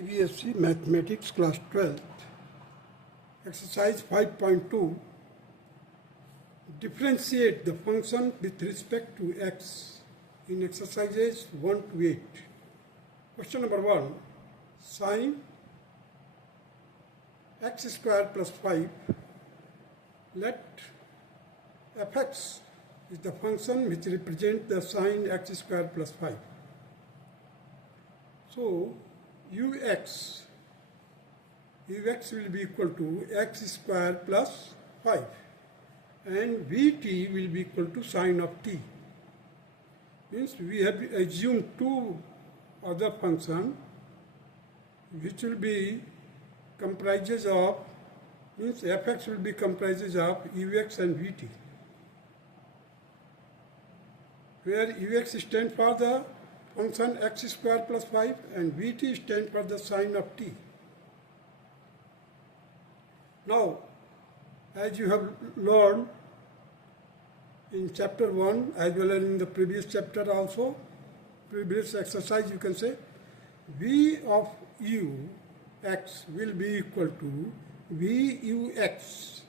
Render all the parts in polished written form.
CBSE Mathematics Class 12th, Exercise 5.2, differentiate the function with respect to x in exercises 1 to 8. Question number 1, sin x square plus 5, let fx is the function which represents the sin x square plus 5. So, ux will be equal to x square plus 5 and vt will be equal to sine of t. Means we have assumed two other functions which will be comprises of, means fx will be comprises of ux and vt, where ux stands for the function x square plus 5 and vt stands for the sine of t. Now, as you have learned in chapter 1 as well as in the previous chapter also, previous exercise you can say, v of ux will be equal to vux.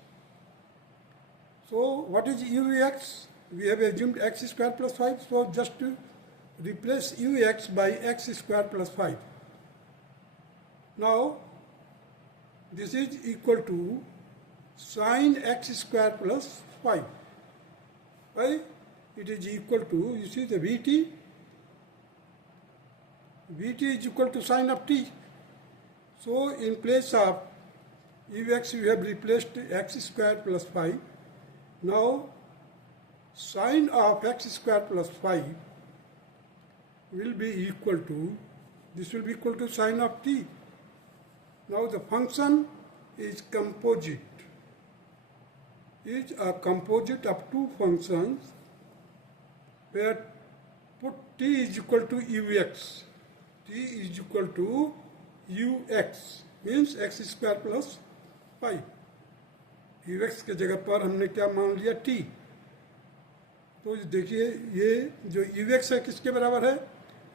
So, what is ux? We have assumed x square plus 5, so just to replace ux by x square plus 5. Now, this is equal to sine x square plus 5. Why? It is equal to, you see the vt is equal to sine of t. So, in place of ux we have replaced x square plus 5. Now, sine of x square plus 5 will be equal to, this will be equal to sine of t. Now the function is composite, is a composite of two functions where put t is equal to ux, t is equal to ux means x square plus 5. ux के जगह पर हमने क्या मान लिया t. तो देखिए ये जो ux है किसके बराबर है,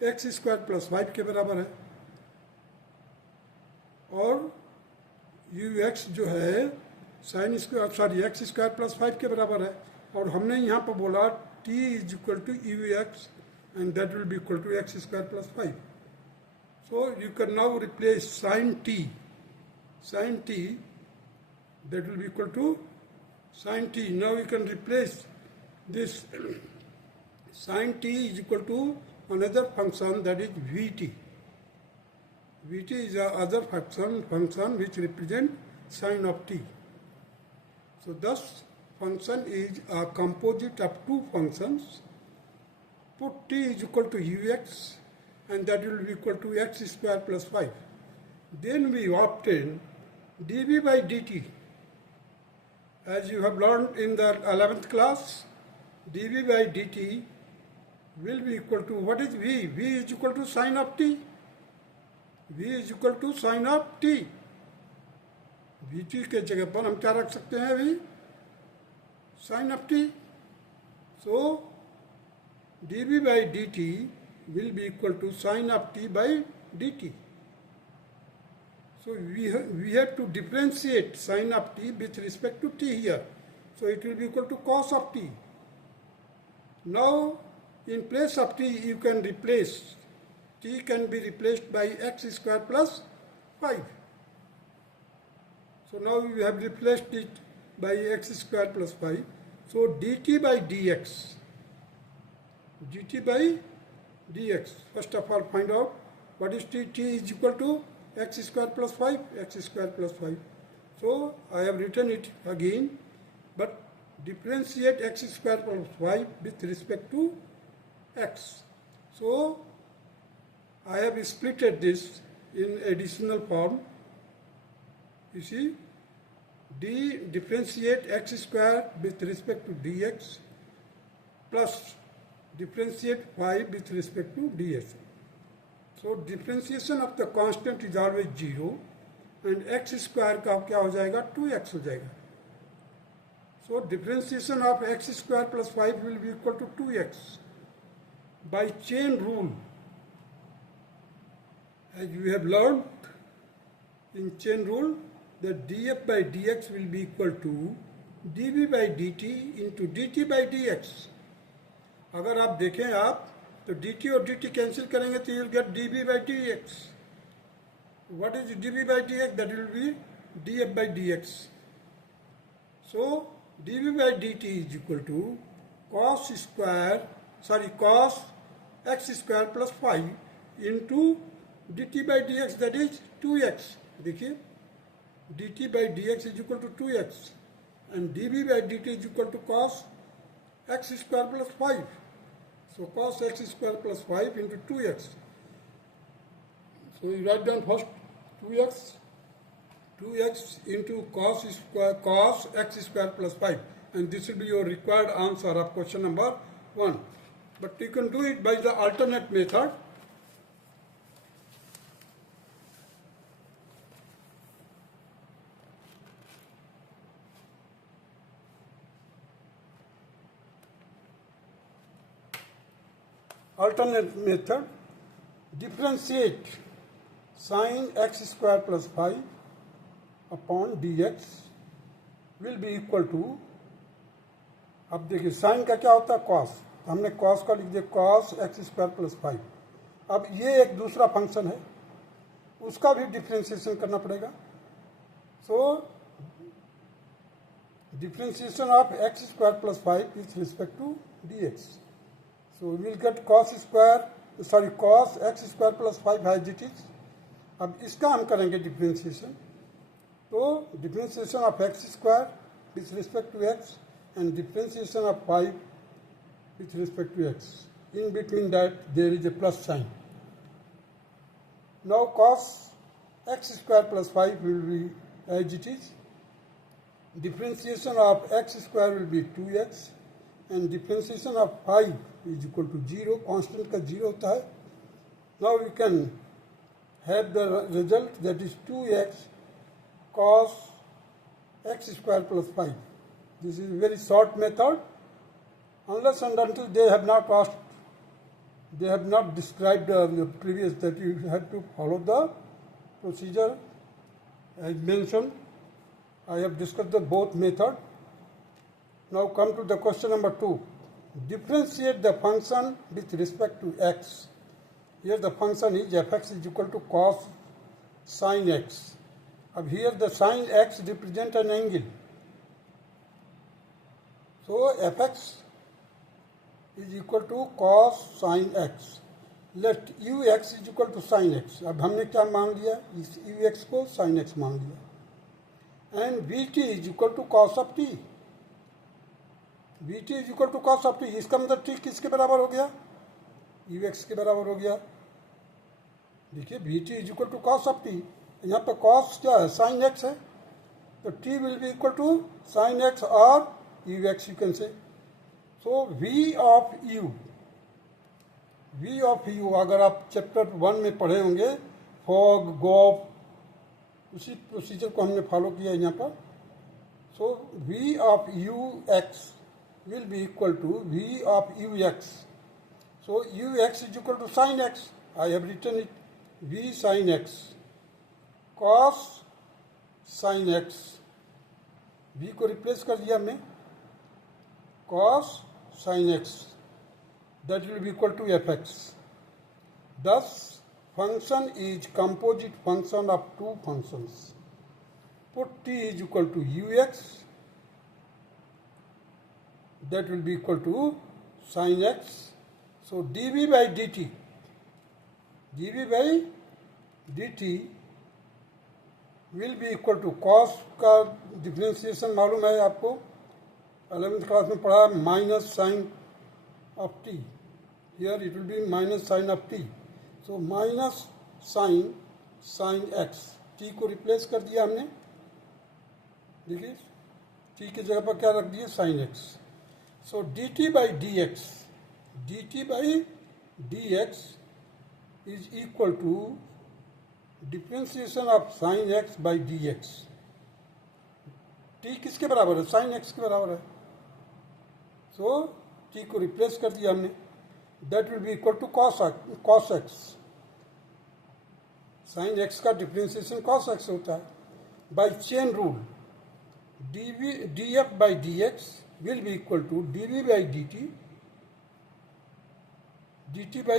एक्स स्क्वायर प्लस 5 के बराबर है, और ux जो है sine square sorry x square plus 5 के बराबर है, और हमने यहाँ पर बोला t is equal to ux and that will be equal to x square plus 5. So you can now replace sine t that will be equal to sin t. Now you can replace this sin t is equal to another function, that is vt. Vt is a other function which represents sine of t. So thus function is a composite of two functions. Put t is equal to ux and that will be equal to x square plus 5. Then we obtain dv by dt. As you have learned in the 11th class, dv by dt will be equal to, what is v? v is equal to sine of t. v is equal to sine of t. vt के जगह पर हम क्या रख सकते हैं अभी, sine of t. So dv by dt will be equal to sine of t by dt. So we have to differentiate sine of t with respect to t here. So it will be equal to cos of t. Now in place of t you can replace, t can be replaced by x square plus 5. So now we have replaced it by x square plus 5. So dt by dx, first of all find out what is t. T is equal to x square plus 5, x square plus 5. So I have written it again, but differentiate x square plus 5 with respect to x. So I have splitted this in additional form. You see, differentiate x square with respect to dx plus differentiate 5 with respect to ds. So differentiation of the constant is always 0 and x square का क्या हो जाएगा, 2x हो जाएगा. So differentiation of x square plus 5 will be equal to 2x. By chain rule, as we have learned, in chain rule that df by dx will be equal to dv by dt into dt by dx. अगर आप देखें आप तो dt और dt cancel करेंगे तो you'll get dv by dx. What is dv by dx? That will be df by dx. So dv by dt is equal to cos x square plus 5 into dt by dx, that is 2x. देखिए dt by dx is equal to 2x and dv by dt is equal to cos x square plus 5. So cos x square plus 5 into 2x. So you write down first 2x into cos x square plus 5, and this will be your required answer of question number 1. But you can do it by the alternate method. Alternate method, differentiate sin x square plus 5 upon dx will be equal to, अब देखिए sign का क्या होता है cos, हमने cos का लिख दिया कॉस एक्स स्क्वायर प्लस 5. अब ये एक दूसरा फंक्शन है, उसका भी डिफ्रेंशिएशन करना पड़ेगा. So differentiation of x square plus 5 with respect to dx. So we will get cos x square plus 5 as it is. अब इसका हम करेंगे डिफ्रेंशिएशन. तो differentiation of x square with respect to x and differentiation of 5 with respect to x. In between that there is a plus sign. Now cos x square plus 5 will be as it is. Differentiation of x square will be 2x and differentiation of 5 is equal to 0. Constant का 0 होता है. Now we can have the result, that is 2x cos x square plus 5. This is a very short method, unless and until they have not described the previous, that you have to follow the procedure as mentioned. I have discussed the both method. Now come to the question number 2. Differentiate the function with respect to x. Here the function is fx is equal to cos sin x. अब here the sin x represent an angle. So fx is equal to cos sin x. Let ux is equal to sin x. अब हमने क्या मान लिया, इस ux को sin x मान लिया. And vt is equal to cos of t. vt is equal to cos of t. इसका मतलब t किसके बराबर हो गया, ux के बराबर हो गया. देखिए vt is equal to cos of t. यहाँ पर cos क्या है, sin x है, तो t will be equal to sin x or ux you can say. So v of u अगर आप चैप्टर 1 में पढ़े होंगे, फॉग गोप, उसी प्रोसीजर को हमने फॉलो किया यहाँ पर. सो v of ux will be equal to v of ux. So ux is equal to sin x. I have written it, v sin x cos sin x. v को replace कर दिया हमने, cos sin x, that will be equal to fx. Thus function is composite function of two functions. Put t is equal to ux, that will be equal to sin x. So dv by dt will be equal to cos का differentiation मालूम है आपको, 11th class में पढ़ा, minus sine of t. Here it will be minus sine of t. So minus sine x. T को replace कर दिया हमने. देखिए टी की जगह पर क्या रख दिए, sine x. So d t by d x is equal to differentiation of sine x by d x. T किसके बराबर है, साइन एक्स के बराबर है. सो टी को रिप्लेस कर दिया हमने, that will be equal to cos x. Sine x का डिफ्रेंसिएशन कॉस एक्स होता है. By chain rule df by dx will be equal to dv by dt by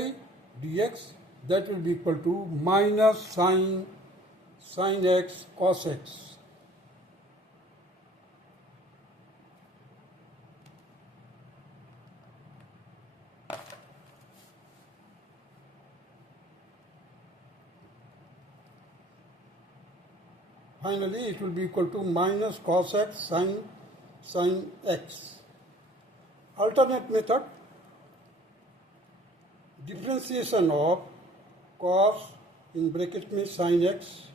dx, that will be equal to minus sin x cos x. Finally, it will be equal to minus cos x sin x. Alternate method, differentiation of cos in bracket में sin x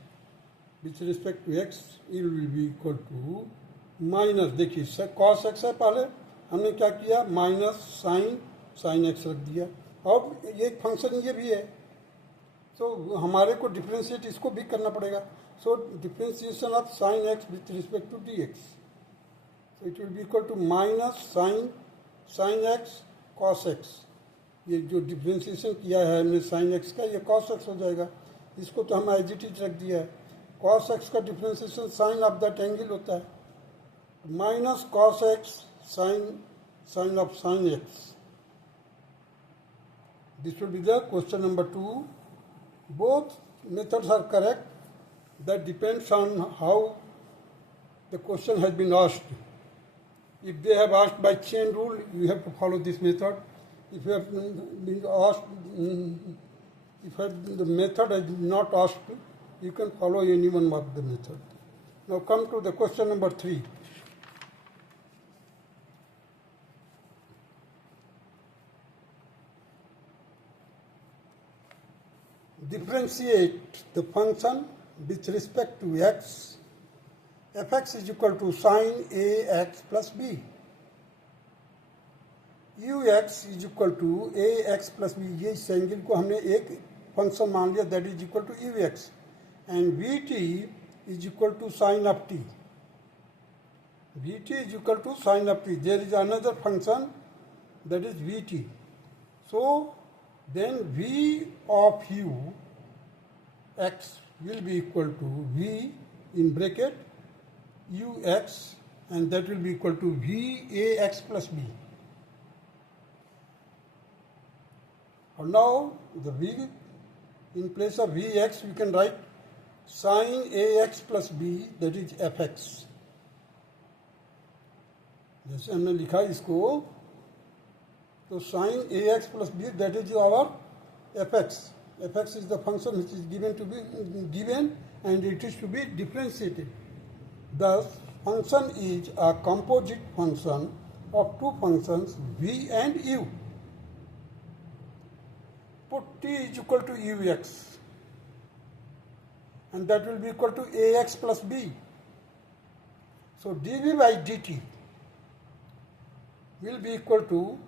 with respect to x, it will be equal to minus, देखिए cos x है, पहले हमने क्या किया, minus sin x रख दिया. अब ये फंक्शन ये भी है, तो हमारे को डिफ्रेंशिएट इसको भी करना पड़ेगा. So differentiation of sin x with respect to dx. So it will be equal to minus sin x cos x. ये जो डिफ्रेंशिएशन किया है हमने sin x का, ये cos x हो जाएगा. इसको तो हम एज इट इज रख दिया है. cos x का differentiation sine of that angle होता है. Minus cos x sin of sin x. This will be the question number 2. Both methods are correct. That depends on how the question has been asked. If they have asked by chain rule, you have to follow this method. If you have been asked, if the method is not asked, you can follow any one of the method. Now come to the question number 3. Differentiate the function with respect to x, fx is equal to sin ax plus b. ux is equal to ax plus b. ये इस angle को हमने एक function मान लिया, that is equal to ux, and vt is equal to sin of t. vt is equal to sin of t. There is another function, that is vt. So then v of u x will be equal to v in bracket ux, and that will be equal to v ax plus b. And now the v, in place of vx we can write sin ax plus b, that is fx. जैसे हमने लिखा इसको, तो sin ax plus b, that is our fx. fx is the function which is given and it is to be differentiated. Thus, function is a composite function of two functions v and u. Put t is equal to ux, and that will be equal to ax plus b. So dv by dt will be equal to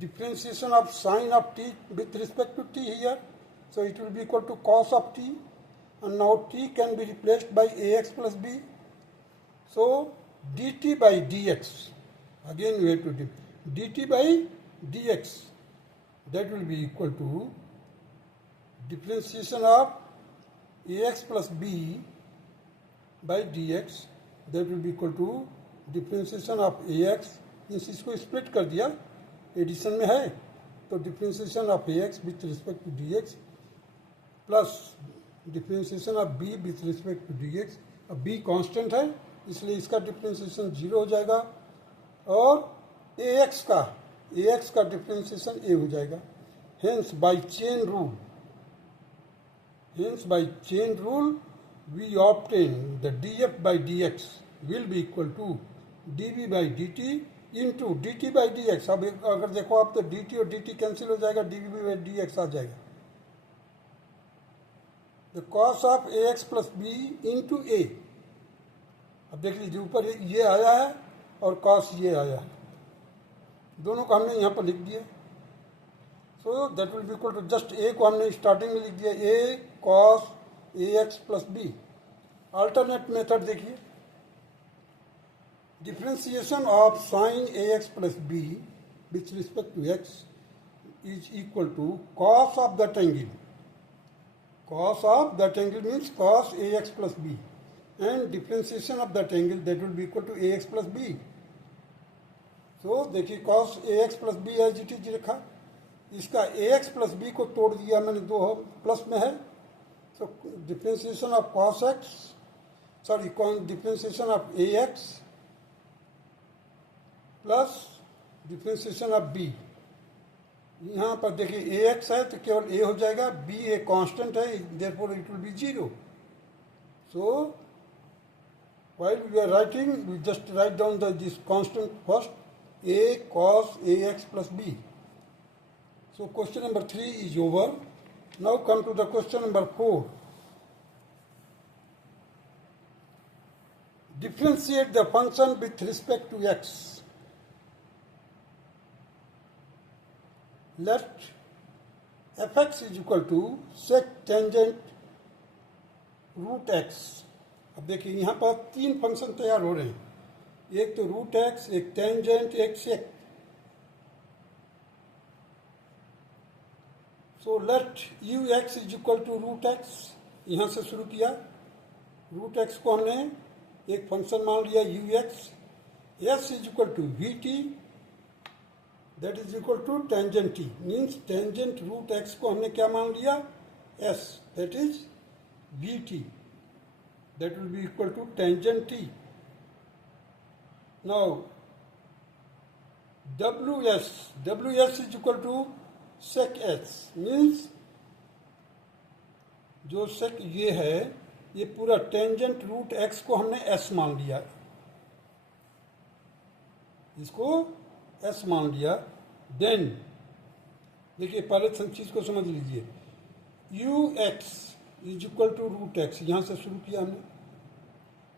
differentiation of sin of t with respect to t here. So it will be equal to cos of t, and now t can be replaced by ax plus b. So dt by dx, again we have to do dt by dx, that will be equal to differentiation of ax plus b by dx, that will be equal to differentiation of ax. इसको split कर दिया, addition में है, तो differentiation of ax with respect to dx plus differentiation of b with respect to dx. अब b constant है, इसलिए इसका डिफ्रेंशिएशन 0 हो जाएगा, और ax का डिफ्रेंशिएशन a हो जाएगा. Hence by chain rule we obtain the df by dx will be equal to dv by dt into dt by dx. अब अगर देखो आप तो dt और dt कैंसिल हो जाएगा, dv by dx आ जाएगा. The cos of ax plus b into a. अब देख लीजिए, ऊपर ये आया है और cos ये आया है, दोनों को हमने यहाँ पर लिख दिया. So that will be equal to, just a को हमने स्टार्टिंग में लिख दिया, a cos ax plus b. Alternate method देखिए, differentiation of sin ax plus b with respect to x is equal to cos of that angle. cos of that angle means cos ax plus b, and differentiation of that angle, that will be equal to ax plus b. तो देखिए cos ax plus b as it is रखा, इसका ax plus b को तोड़ दिया मैंने, दो plus में है, so differentiation of cos x, sorry, differentiation of ax plus differentiation of b. यहाँ पर देखिए ax है तो केवल a हो जाएगा, b एक कांस्टेंट है, therefore it will be 0. So while we are writing, we just write down this constant first, a cos ax plus b. So question number 3 is over. Now come to the question number 4. Differentiate the function with respect to x. Let fx is equal to sec tangent root x. अब देखिए यहाँ पर तीन function तैयार हो रहे हैं, एक तो रूट एक्स, एक टेंजेंट, एक sec. So let u x is equal to root x, यहाँ से शुरू किया, रूट एक्स को हमने एक फंक्शन मान लिया u x. S is equal to v t, that is equal to tangent t, means tangent root x को हमने क्या मान लिया, s, that is v t, that will be equal to tangent t. Now ws is equal to sec s, means जो sec ये है, ये पूरा टेंजेंट रूट एक्स को हमने s मान लिया, इसको s मान लिया. देन देखिए पहले चीज को समझ लीजिए, u x is equal to root x, यहाँ से शुरू किया हमने.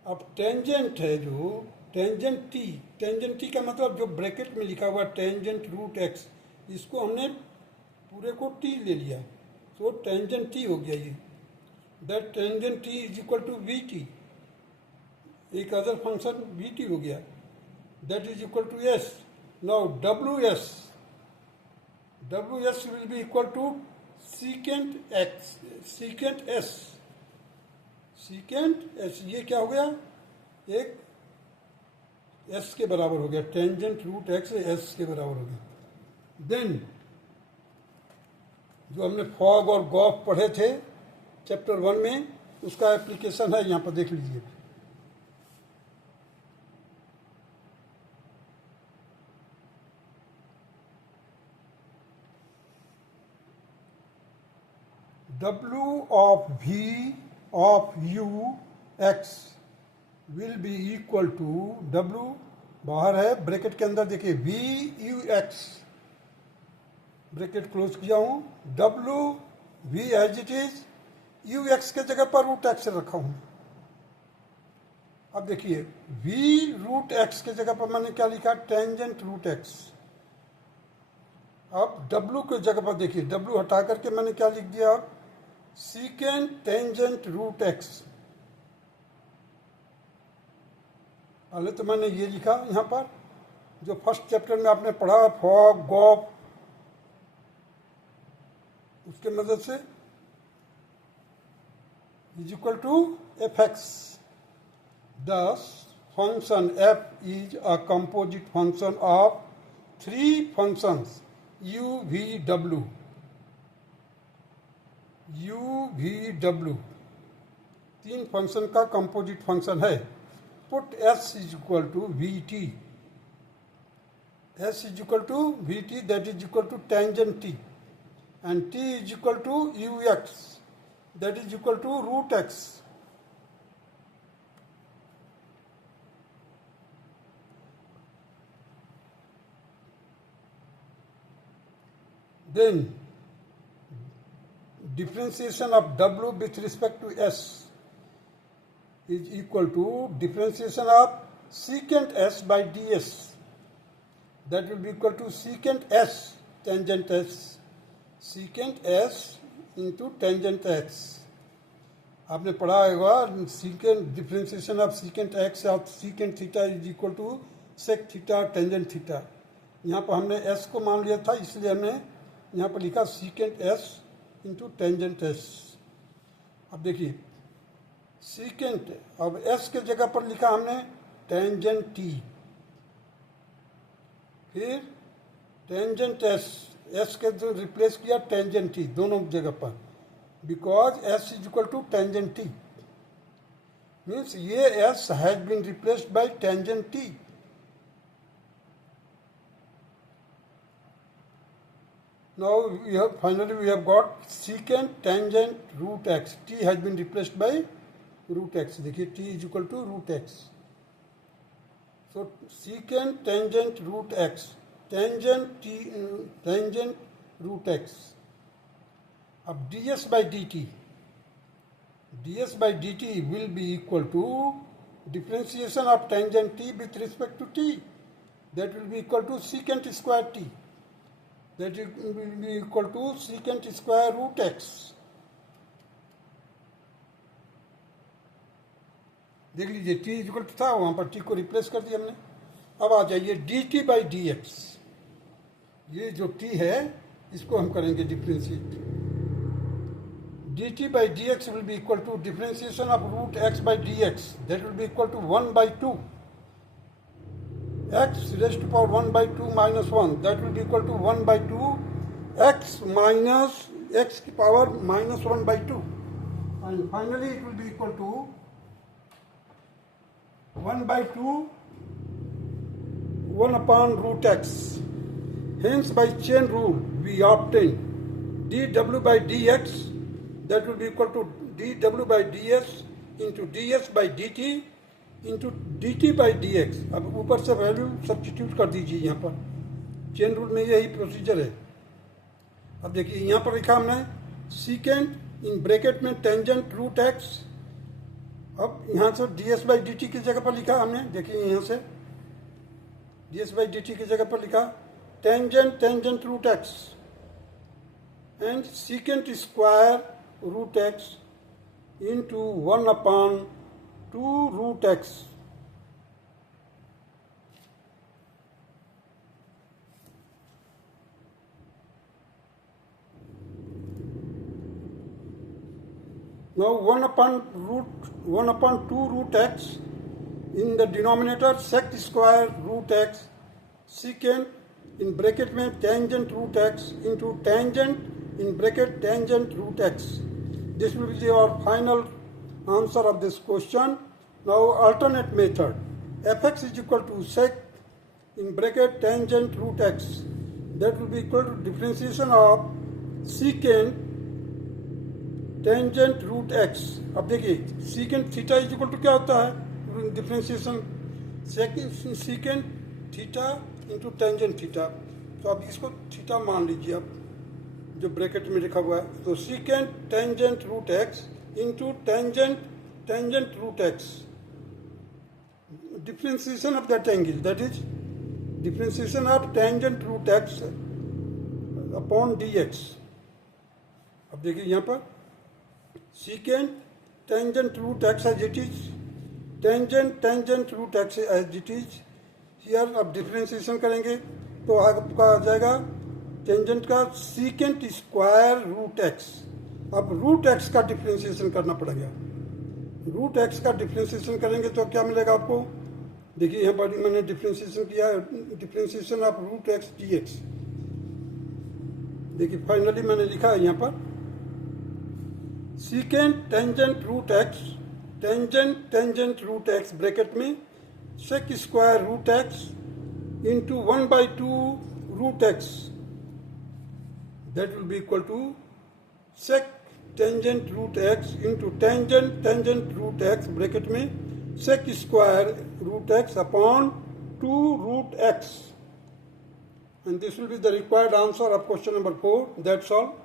अब टेंजेंट है जो टेंजेंट टी का मतलब जो ब्रैकेट में लिखा हुआ टेंजेंट रूट एक्स, इसको हमने पूरे को टी ले लिया, तो टेंजेंट टी हो गया ये. That tangent t is equal to v t, एक अदर फंक्शन वी टी हो गया, that is equal to s. Now डब्ल्यू s will be equal to secant x, secant s, ये क्या हो गया, एक एस के बराबर हो गया, टेंजेंट रूट एक्स एस के बराबर हो गया. देन जो हमने फॉग और गॉफ पढ़े थे चैप्टर 1 में, उसका एप्लीकेशन है, यहाँ पर देख लीजिए. W of v of u x will be equal to W, बाहर है ब्रैकेट के अंदर देखिए v u x, bracket close किया हूं, W v as it is, u x के जगह पर रूट एक्स रखा हूं. अब देखिए v रूट एक्स के जगह पर मैंने क्या लिखा, टेंजेंट रूट एक्स. अब W के जगह पर देखिए, W हटा करके मैंने क्या लिख दिया, अब सीकेंट टेंजेंट रूट एक्स. पहले तो मैंने ये लिखा यहाँ पर, जो फर्स्ट चैप्टर में आपने पढ़ा फॉग गॉफ, उसके मदद से, is equal to f x. दस function f is a composite function of three functions u v डब्ल्यू. तीन फंक्शन का कंपोजिट फंक्शन है. Put s is equal to v t, s is equal to v t, that is equal to tangent t, and t is equal to u x, that is equal to root x. Then differentiation of w with respect to s is equal to differentiation of secant s by ds, that will be equal to secant s tangent s, secant s into tangent x. आपने पढ़ा होगा secant differentiation of secant x of secant theta is equal to sec theta tangent theta. यहाँ पर हमने s को मान लिया था, इसलिए हमने यहाँ पर लिखा secant s into tangent s. अब देखिए सीकेंट, अब एस के जगह पर लिखा हमने टेंजेंट टी, फिर टेंजेंट एस, एस के जो रिप्लेस किया टेंजेंट टी दोनों जगह पर, because s is equal to tangent t, means ये s has been replaced by tangent t. Now finally we have got secant tangent root x. T has been replaced by root x. देखिए t is equal to root x. So secant tangent root x, tangent root x. अब ds by dt will be equal to differentiation of tangent t with respect to t. That will be equal to secant square t. That will be equal to secant square root x. देख लीजिए t equal था, वहां पर t को replace कर दिया हमने. अब आ जाइए dt बाई डी एक्स. ये जो t है इसको हम करेंगे differentiate. dt by d x will be equal to differentiation of root x by d x. That will be equal to 1 by 2 x raised to power 1 by 2 minus 1, that will be equal to 1 by 2 x minus x की power minus 1 by 2, and finally it will be equal to 1 by 2 1 upon root x. Hence by chain rule we obtain dw by dx, that will be equal to dw by ds into ds by dt into D t by d x. अब ऊपर से value substitute कर दीजिए यहाँ पर, chain rule में यही procedure है. अब देखिए यहाँ पर लिखा हमने सीकेंट इन ब्रैकेट में टेंजेंट रूट एक्स. अब यहाँ से d s by d t की जगह पर लिखा हमने, देखिए यहाँ से d s by d t की जगह पर लिखा tangent root x and secant square root x into 1 upon 2 root x. Now 1 upon 2 root x in the denominator, sec square root x secant in bracket में tangent root x into tangent in bracket tangent root x. This will be our final answer of this question. Now alternate method, fx is equal to sec in bracket tangent root x, that will be equal to differentiation of secant tangent root x. अब देखिए secant theta is equal to क्या होता है, differentiation secant theta into tangent theta. तो अब इसको theta मान लीजिए आप जो ब्रैकेट में लिखा हुआ है. तो secant tangent root x into tangent root x, differentiation of that angle, that is differentiation of tangent root x upon dx. अब देखिए यहाँ पर secant tangent root x as it is, tangent root x as it is. here अब differentiation करेंगे तो आपका आ जाएगा tangent का secant स्क्वायर रूट एक्स. अब रूट एक्स का डिफ्रेंशिएशन करना पड़ेगा. रूट एक्स का डिफ्रेंशिएशन करेंगे तो क्या मिलेगा आपको, देखिए यहाँ पर मैंने डिफ्रेंशिएशन किया है, differentiation of root x d x. देखिए फाइनली मैंने लिखा है यहाँ पर secant tangent root x bracket में sec square root x into 1 by 2 root x, that will be equal to sec tangent root x into tangent root x bracket में sec square root x upon 2 root x. And this will be the required answer of question number 4. That's all.